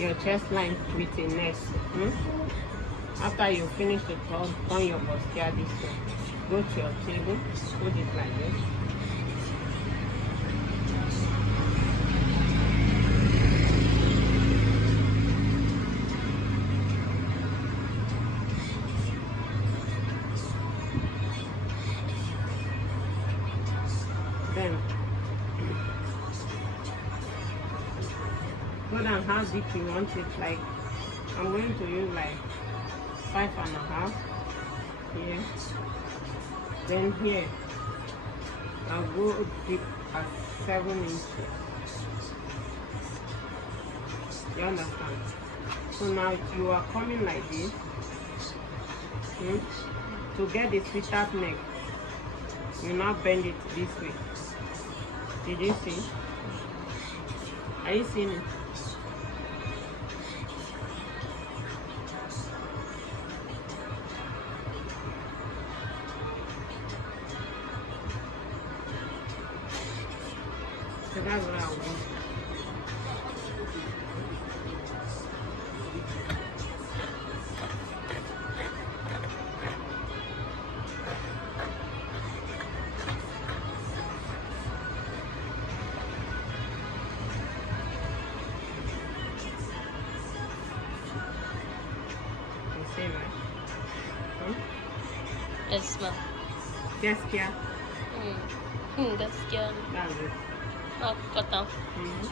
your chest line with a net. After you finish the turn your bustier this way. Go to your table, put it like this. Then go down how deep you want it. Like I'm going to use like 5.5 here. Then here I'll go deep at 7 inches. You understand? So now you are coming like this. To get the sweetheart neck, you now bend it this way. Did you see? Are you seeing it? So that's what I want. You see, right? Yes, ma'am. Gaskiya. Gaskiya. That's it. Kata.